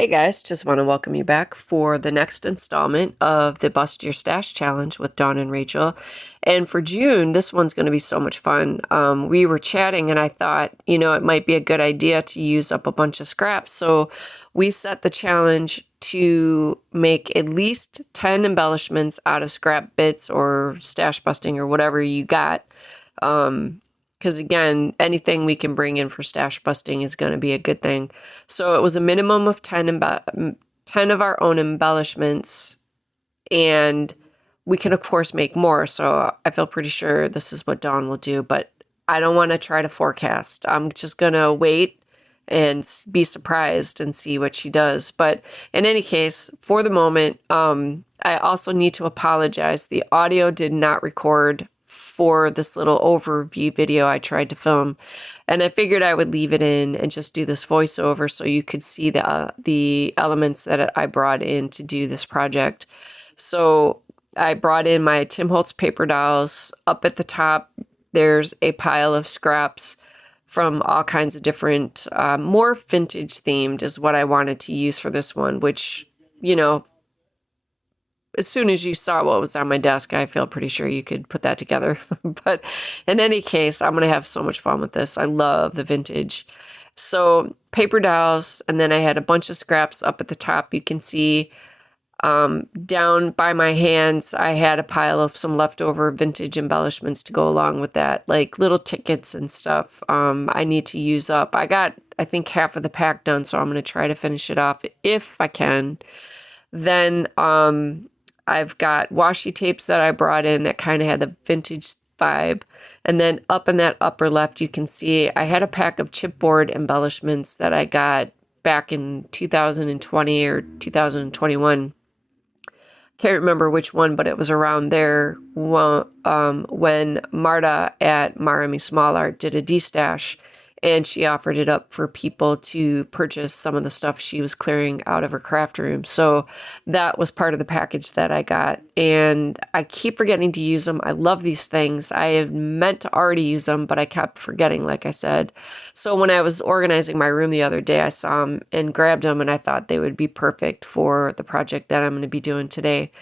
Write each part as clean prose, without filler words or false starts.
Hey guys, just want to welcome you back for the next installment of the Bust Your Stash Challenge with Dawn and Rachel. And for June, this one's going to be so much fun. We were chatting and I thought, it might be a good idea to use up a bunch of scraps. So we set the challenge to make at least 10 embellishments out of scrap bits or stash busting or whatever you got. Because again, anything we can bring in for stash busting is going to be a good thing. So it was a minimum of 10 of our own embellishments, and we can of course make more. So I feel pretty sure this is what Dawn will do, but I don't want to try to forecast. I'm just going to wait and be surprised and see what she does. But in any case, for the moment, I also need to apologize. The audio did not record for this little overview video I tried to film, and I figured I would leave it in and just do this voiceover so you could see the elements that I brought in to do this project. So I brought in my Tim Holtz paper dolls. Up at the top, there's a pile of scraps from all kinds of different, more vintage themed is what I wanted to use for this one, which, as soon as you saw what was on my desk, I feel pretty sure you could put that together. But in any case, I'm going to have so much fun with this. I love the vintage. So paper dolls, and then I had a bunch of scraps up at the top. You can see down by my hands, I had a pile of some leftover vintage embellishments to go along with that, like little tickets and stuff I need to use up. I got, I think, half of the pack done, so I'm going to try to finish it off if I can. Then I've got washi tapes that I brought in that kind of had the vintage vibe. And then up in that upper left, you can see I had a pack of chipboard embellishments that I got back in 2020 or 2021. Can't remember which one, but it was around there when Marta at Marami Small Art did a D-stash, and she offered it up for people to purchase some of the stuff she was clearing out of her craft room. So that was part of the package that I got, and I keep forgetting to use them. I love these things. I have meant to already use them, but I kept forgetting, like I said. So when I was organizing my room the other day, I saw them and grabbed them, and I thought they would be perfect for the project that I'm going to be doing today.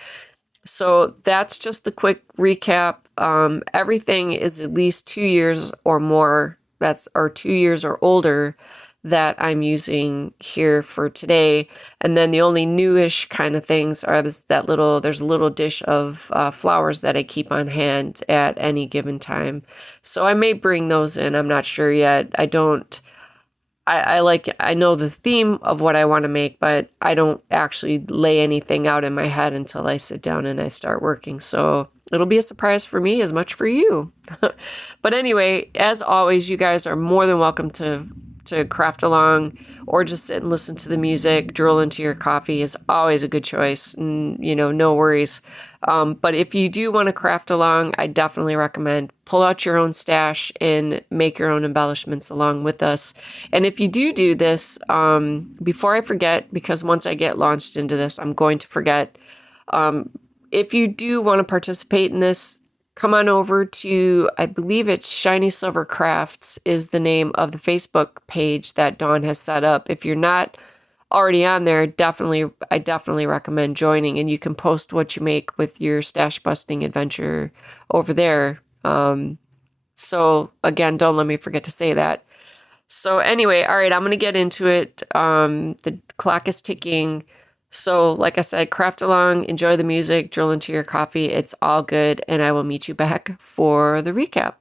So that's just the quick recap. Everything is at least 2 years or more, or 2 years or older, that I'm using here for today. And then the only newish kind of things are there's a little dish of flowers that I keep on hand at any given time. So I may bring those in. I'm not sure yet. I know the theme of what I want to make, but I don't actually lay anything out in my head until I sit down and I start working. So it'll be a surprise for me as much for you. But anyway, as always, you guys are more than welcome to craft along or just sit and listen to the music. Drool into your coffee is always a good choice, and no worries. But if you do want to craft along, I definitely recommend pull out your own stash and make your own embellishments along with us. And if you do this, before I forget, because once I get launched into this, I'm going to forget, if you do want to participate in this, come on over to, I believe it's Shiny Silver Crafts is the name of the Facebook page that Dawn has set up. If you're not already on there, I definitely recommend joining, and you can post what you make with your stash busting adventure over there. So again, don't let me forget to say that. So anyway, all right, I'm going to get into it. The clock is ticking. So like I said, craft along, enjoy the music, drill into your coffee. It's all good. And I will meet you back for the recap.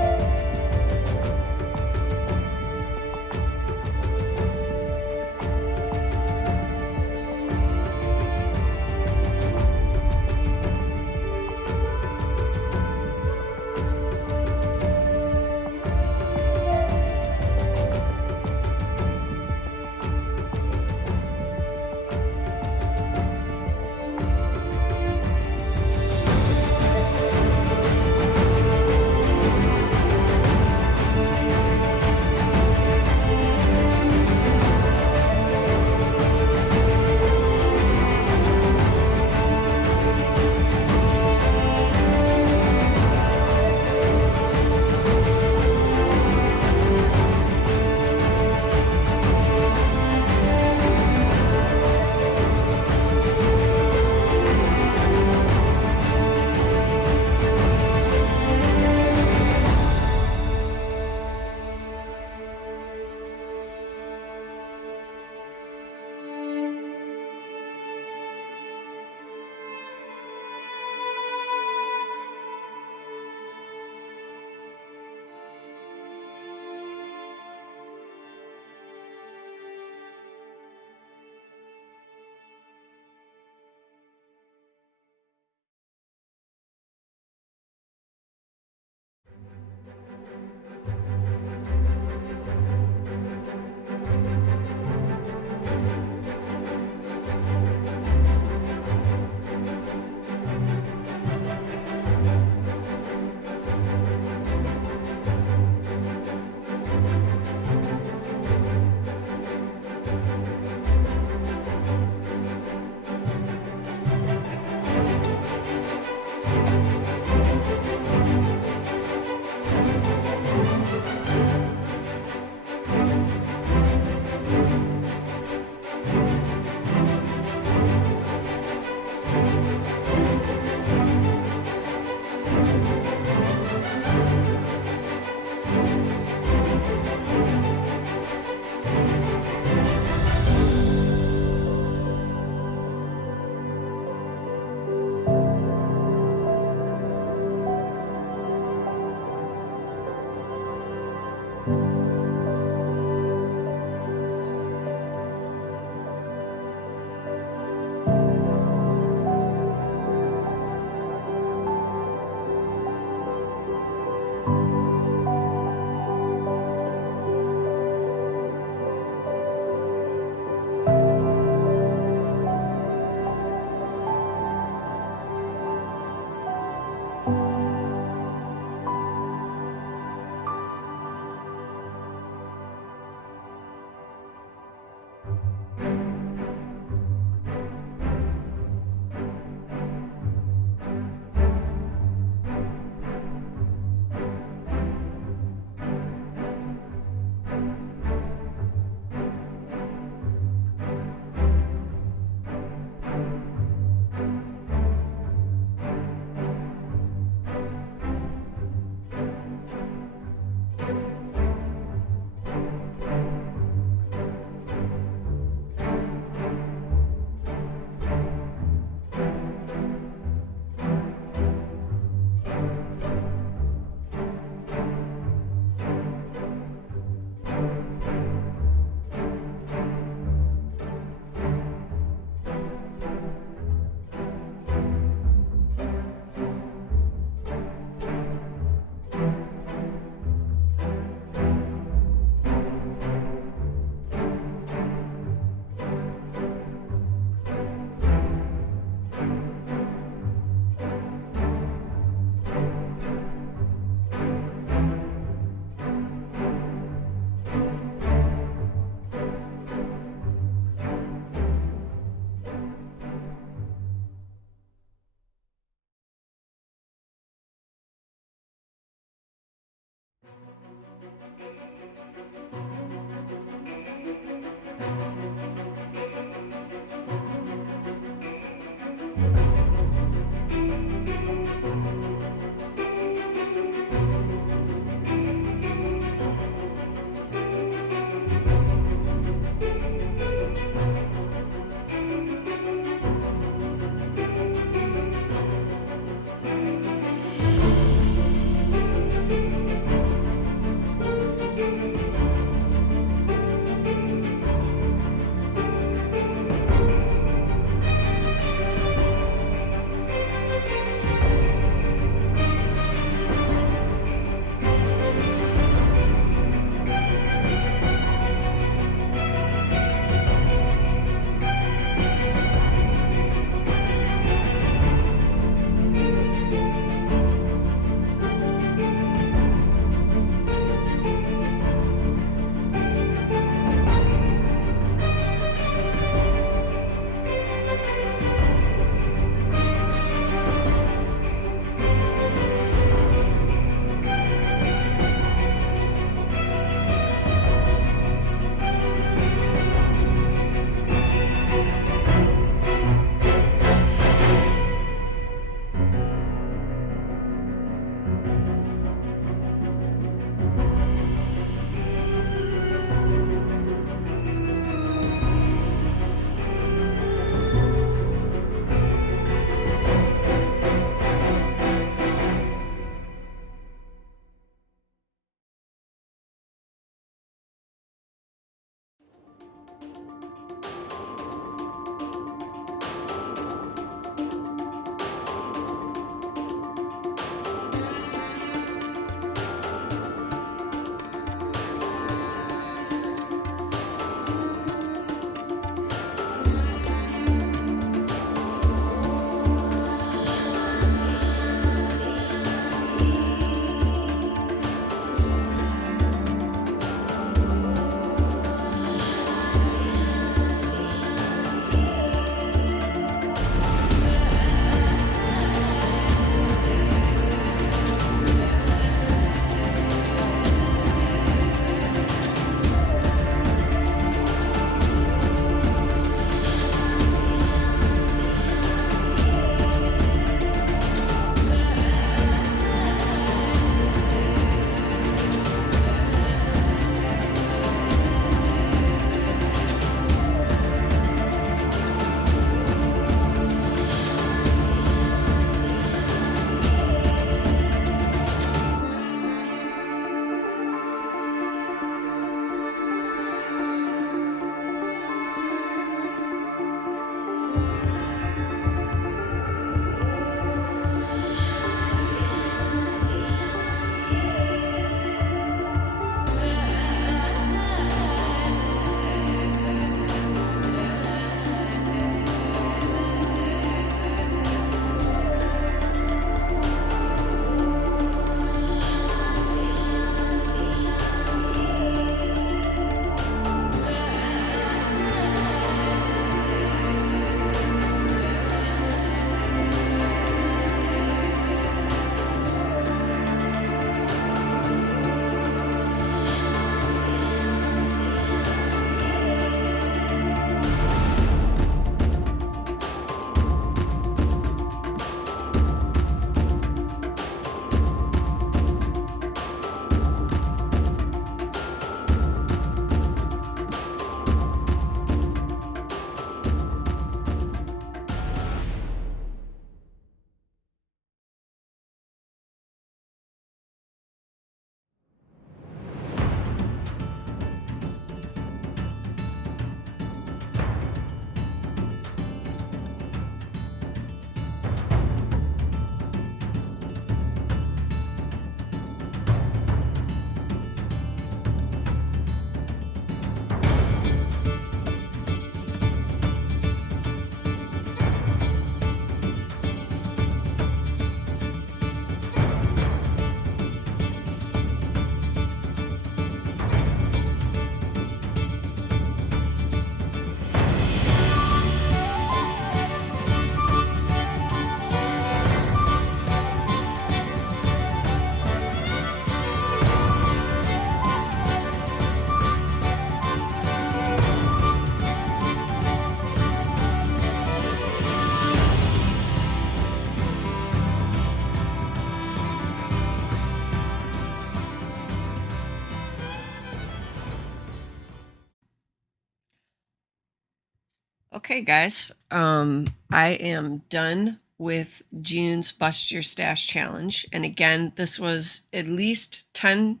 Okay, guys. I am done with June's Bust Your Stash challenge. And again, this was at least 10,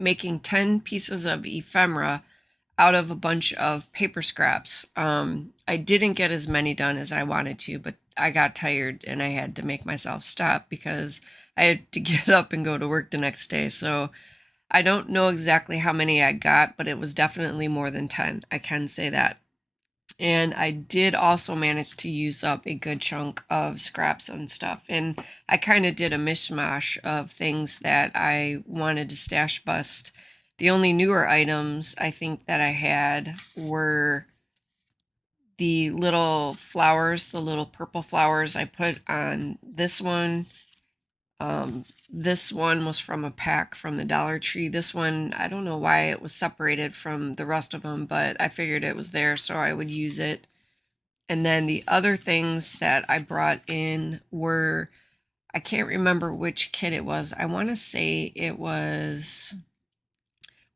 making 10 pieces of ephemera out of a bunch of paper scraps. I didn't get as many done as I wanted to, but I got tired and I had to make myself stop because I had to get up and go to work the next day. So I don't know exactly how many I got, but it was definitely more than 10. I can say that. And I did also manage to use up a good chunk of scraps and stuff. And I kind of did a mishmash of things that I wanted to stash bust. The only newer items I think that I had were the little flowers, the little purple flowers I put on this one. This one was from a pack from the Dollar Tree. This one, I don't know why it was separated from the rest of them, but I figured it was there so I would use it. And then the other things that I brought in were, I can't remember which kit it was. I want to say it was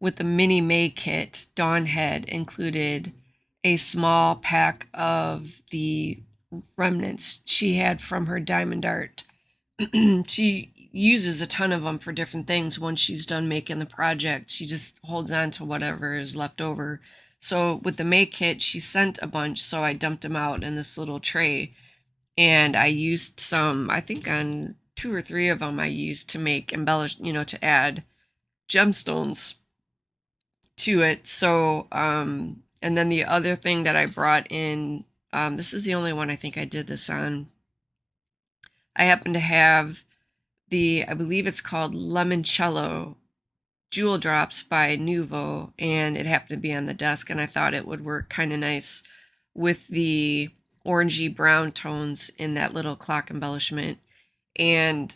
with the mini May kit. Dawn had included a small pack of the remnants she had from her diamond art. She uses a ton of them for different things. Once she's done making the project, she just holds on to whatever is left over. So with the May kit, she sent a bunch, so I dumped them out in this little tray. And I used some, I think on 2 or 3 of them I used to make to add gemstones to it. So, and then the other thing that I brought in, this is the only one I think I did this on. I happen to have I believe it's called Limoncello Jewel Drops by Nuvo, and it happened to be on the desk, and I thought it would work kind of nice with the orangey brown tones in that little clock embellishment. And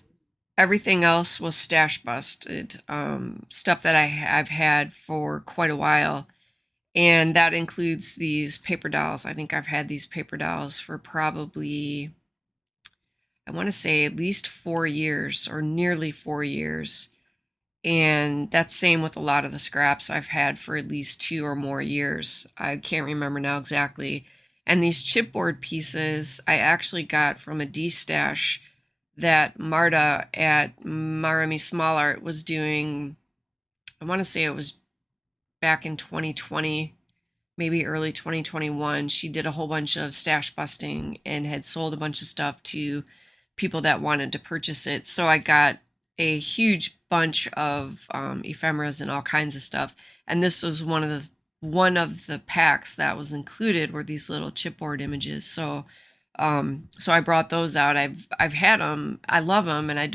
everything else was stash busted, stuff that I've had for quite a while. And that includes these paper dolls. I think I've had these paper dolls for probably, I want to say at least 4 years or nearly 4 years. And that's same with a lot of the scraps I've had for at least 2 or more years. I can't remember now exactly. And these chipboard pieces I actually got from a D-stash that Marta at Marami Small Art was doing. I want to say it was back in 2020, maybe early 2021. She did a whole bunch of stash busting and had sold a bunch of stuff to people that wanted to purchase it. So I got a huge bunch of ephemeras and all kinds of stuff. And this was one of the packs that was included were these little chipboard images. So so I brought those out. I've had them. I love them, and I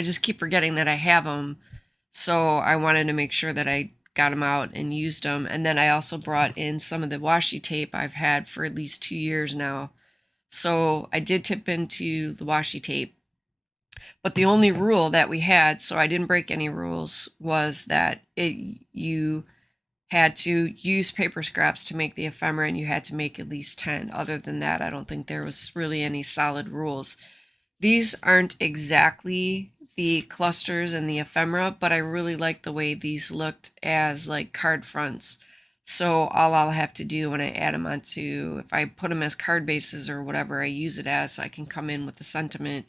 just keep forgetting that I have them. So I wanted to make sure that I got them out and used them. And then I also brought in some of the washi tape I've had for at least 2 years now. So I did tip into the washi tape. But the only rule that we had, so I didn't break any rules, was that you had to use paper scraps to make the ephemera, and you had to make at least 10. Other than that, I don't think there was really any solid rules. These aren't exactly the clusters and the ephemera, but I really like the way these looked as like card fronts. So all I'll have to do when I add them onto, if I put them as card bases or whatever I use it as, I can come in with the sentiment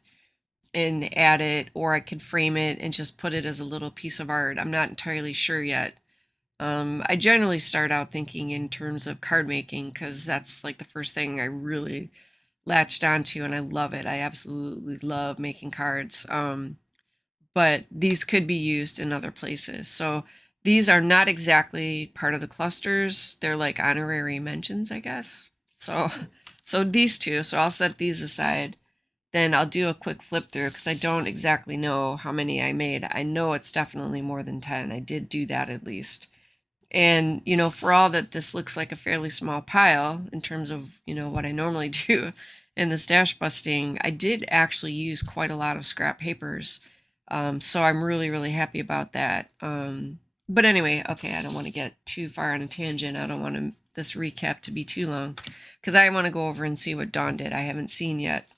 and add it, or I could frame it and just put it as a little piece of art. I'm not entirely sure yet. I generally start out thinking in terms of card making because that's like the first thing I really latched onto, and I love it. I absolutely love making cards. But these could be used in other places. So these are not exactly part of the clusters. They're like honorary mentions, I guess. So so these two, so I'll set these aside. Then I'll do a quick flip through because I don't exactly know how many I made. I know it's definitely more than 10. I did do that at least. And, for all that this looks like a fairly small pile in terms of, what I normally do in the stash busting, I did actually use quite a lot of scrap papers. So I'm really, really happy about that. But anyway, okay, I don't want to get too far on a tangent. I don't want this recap to be too long because I want to go over and see what Dawn did. I haven't seen yet.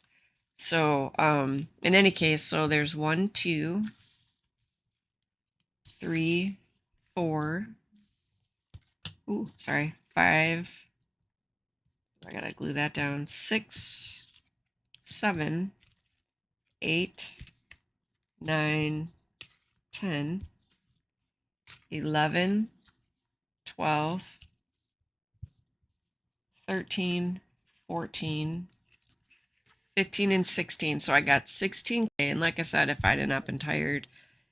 So, in any case, so there's 1, 2, 3, 4. Ooh, sorry. 5. I gotta glue that down. 6, 7, 8, 9, 10, 11, 12, 13, 14, 15, and 16. So I got 16. And like I said, if I had not been tired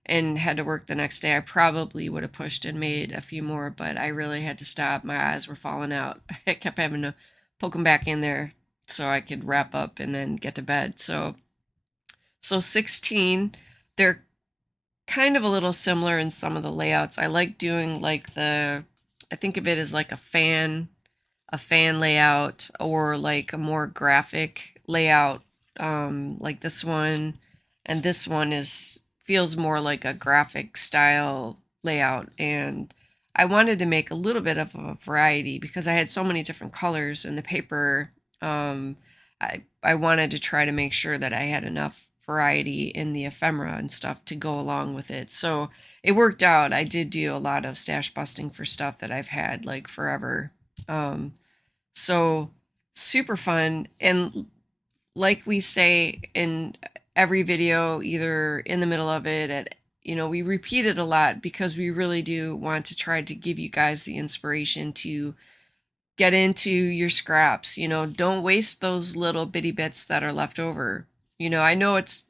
and had to work the next day, I probably would have pushed and made a few more, but I really had to stop. My eyes were falling out. I kept having to poke them back in there so I could wrap up and then get to bed. So 16, they're kind of a little similar in some of the layouts. I like doing like I think of it as like a fan layout or like a more graphic layout, like this one. And this one feels more like a graphic style layout. And I wanted to make a little bit of a variety because I had so many different colors in the paper. I wanted to try to make sure that I had enough variety in the ephemera and stuff to go along with it. So it worked out. I did do a lot of stash busting for stuff that I've had like forever. So super fun. And like we say in every video, either in the middle of it, we repeat it a lot because we really do want to try to give you guys the inspiration to get into your scraps. Don't waste those little bitty bits that are left over. I know it's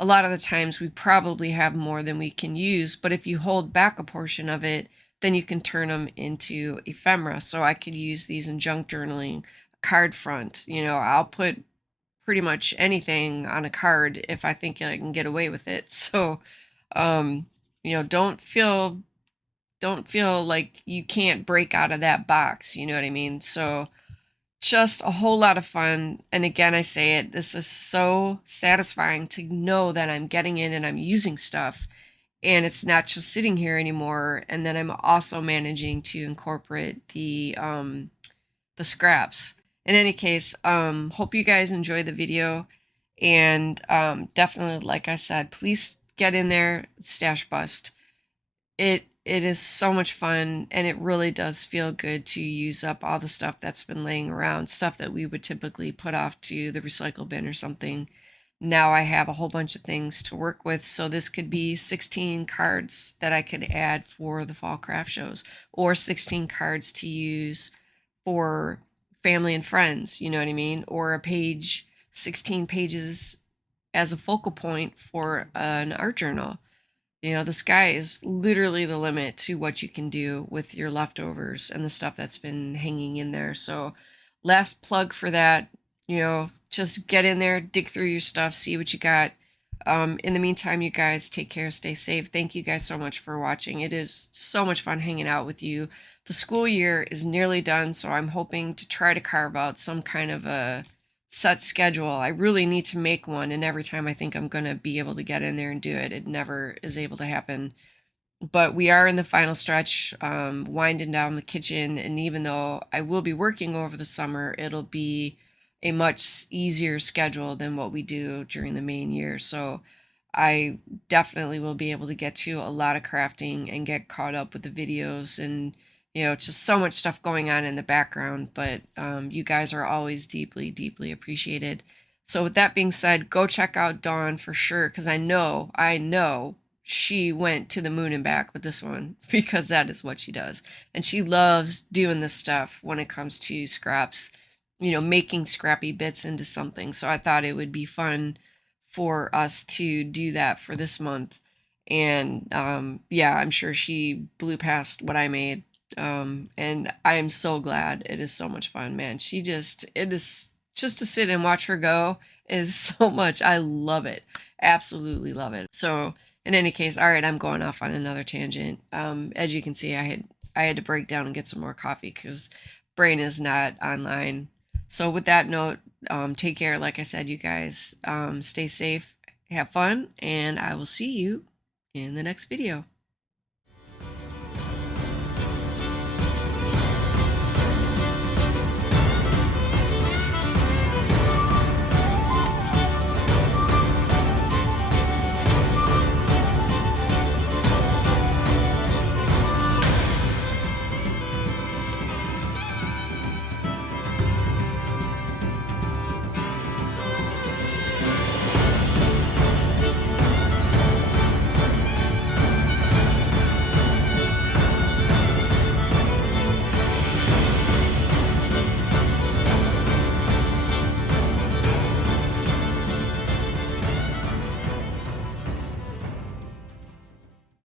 a lot of the times we probably have more than we can use, but if you hold back a portion of it, then you can turn them into ephemera. So I could use these in junk journaling, card front. I'll put pretty much anything on a card if I think I can get away with it. So, don't feel like you can't break out of that box. You know what I mean? So just a whole lot of fun. And again, I say it, this is so satisfying to know that I'm getting in and I'm using stuff and it's not just sitting here anymore. And then I'm also managing to incorporate the scraps. In any case, hope you guys enjoy the video, and definitely, like I said, please get in there, stash bust. It is so much fun, and it really does feel good to use up all the stuff that's been laying around, stuff that we would typically put off to the recycle bin or something. Now I have a whole bunch of things to work with, so this could be 16 cards that I could add for the fall craft shows, or 16 cards to use for family and friends, you know what I mean? Or 16 pages as a focal point for an art journal. The sky is literally the limit to what you can do with your leftovers and the stuff that's been hanging in there. So, last plug for that, just get in there, dig through your stuff, see what you got. In the meantime, you guys take care, stay safe. Thank you guys so much for watching. It is so much fun hanging out with you. The school year is nearly done, so I'm hoping to try to carve out some kind of a set schedule. I really need to make one, and every time I think I'm going to be able to get in there and do it, it never is able to happen. But we are in the final stretch, winding down the kitchen, and even though I will be working over the summer, it'll be a much easier schedule than what we do during the main year. So I definitely will be able to get to a lot of crafting and get caught up with the videos, and just so much stuff going on in the background. But you guys are always deeply, deeply appreciated. So with that being said, go check out Dawn for sure, because I know she went to the moon and back with this one, because that is what she does. And she loves doing this stuff when it comes to scraps, making scrappy bits into something. So I thought it would be fun for us to do that for this month. And yeah, I'm sure she blew past what I made. And I am so glad. It is so much fun, man. It is just to sit and watch her go is so much. I love it. Absolutely love it. So in any case, all right, I'm going off on another tangent. As you can see, I had to break down and get some more coffee because brain is not online. So with that note, take care. Like I said, you guys, stay safe, have fun, and I will see you in the next video.